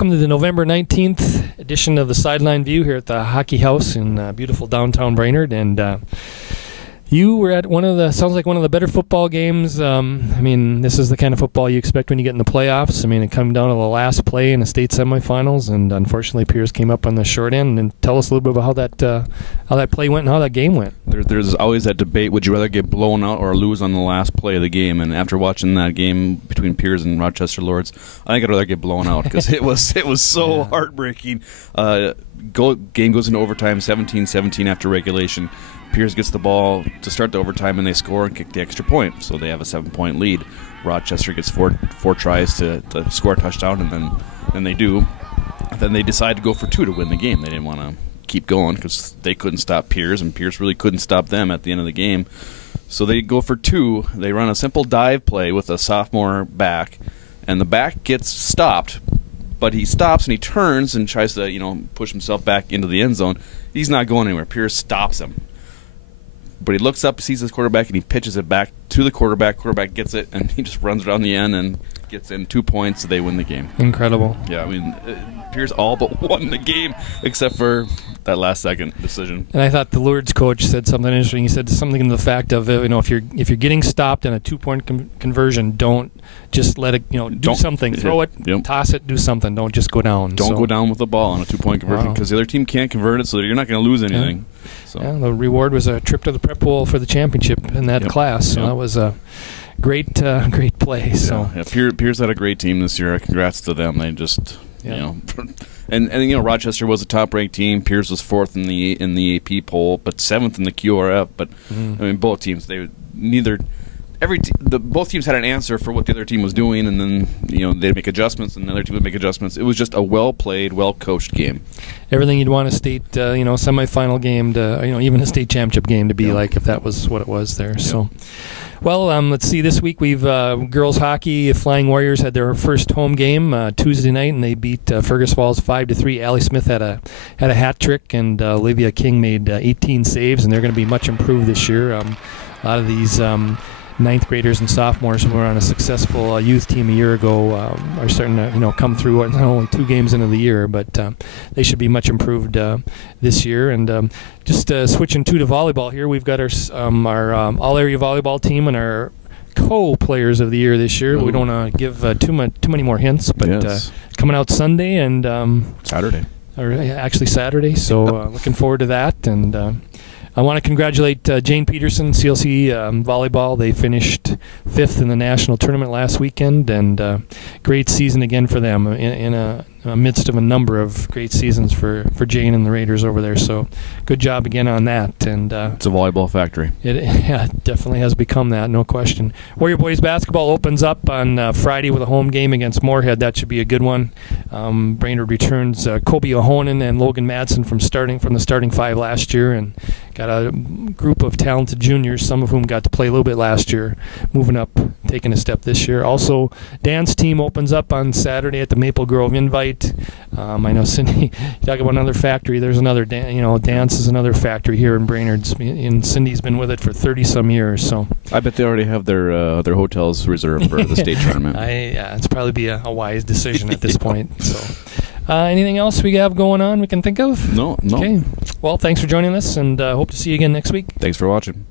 welcome to the November 19th edition of the Sideline View here at the Hockey House in beautiful downtown Brainerd. And you were at sounds like one of the better football games. This is the kind of football you expect when you get in the playoffs. It come down to the last play in the state semifinals, and unfortunately Pierz came up on the short end. And tell us a little bit about how that play went and how that game went. There's always that debate, would you rather get blown out or lose on the last play of the game? And after watching that game between Pierz and Rochester Lords, I think I'd rather get blown out because it was so heartbreaking. Game goes into overtime, 17-17 after regulation. Pierz gets the ball to start the overtime, and they score and kick the extra point. So they have a 7-point lead. Rochester gets four tries to score a touchdown, and then they do. Then they decide to go for 2 to win the game. They didn't want to keep going because they couldn't stop Pierz, and Pierz really couldn't stop them at the end of the game. So they go for 2. They run a simple dive play with a sophomore back, and the back gets stopped. But he stops and he turns and tries to push himself back into the end zone. He's not going anywhere. Pierz stops him. But he looks up, sees his quarterback, and he pitches it back to the quarterback. Quarterback gets it, and he just runs around the end and gets in 2 points. So they win the game. Incredible. Yeah, Pierz all but won the game except for that last-second decision. And I thought the Lourdes coach said something interesting. He said something to the fact of, if you're getting stopped in a 2-point conversion, don't just let it, do something. Throw it, toss it, do something. Don't just go down. Don't go down with the ball on a 2-point conversion because the other team can't convert it, so you're not going to lose anything. Yeah. So. Yeah, the reward was a trip to the prep bowl for the championship in that class. So that was a great play. So Pierz had a great team this year. Congrats to them. They just and Rochester was a top-ranked team. Pierz was 4th in the AP poll, but 7th in the QRF. But both teams both teams had an answer for what the other team was doing, and then they'd make adjustments, and the other team would make adjustments. It was just a well-played, well-coached game. Everything you'd want a state, semifinal game to, even a state championship game to be like if that was what it was there. Yep. So, well, let's see. This week we've girls hockey. Flying Warriors had their first home game Tuesday night, and they beat Fergus Falls 5-3. Allie Smith had a hat trick, and Olivia King made 18 saves, and they're going to be much improved this year. A lot of these ninth graders and sophomores who were on a successful youth team a year ago are starting to come through. Not only 2 games into the year, but they should be much improved this year. And just switching to volleyball here, we've got our all-area volleyball team and our co-players of the year this year. Ooh. We don't want to give too many more hints, but coming out Sunday and Saturday. Or actually Saturday. So looking forward to that. And I want to congratulate Jane Peterson, CLC volleyball. They finished 5th in the national tournament last weekend, and great season again for them in a midst of a number of great seasons for Jane and the Raiders over there. So good job again on that. And it's a volleyball factory. It definitely has become that, no question. Warrior boys basketball opens up on Friday with a home game against Moorhead. That should be a good one. Brainerd returns Kobe Ohonen and Logan Madsen from the starting 5 last year, and got a group of talented juniors, some of whom got to play a little bit last year, moving up, taking a step this year. Also, dance team opens up on Saturday at the Maple Grove Invite. I know Cindy, you talk about another factory. There's another, dance is another factory here in Brainerd, and Cindy's been with it for 30-some years. So I bet they already have their hotels reserved for the state tournament. It's probably be a wise decision at this point. So. Anything else we have going on we can think of? No. Okay. Well, thanks for joining us, and hope to see you again next week. Thanks for watching.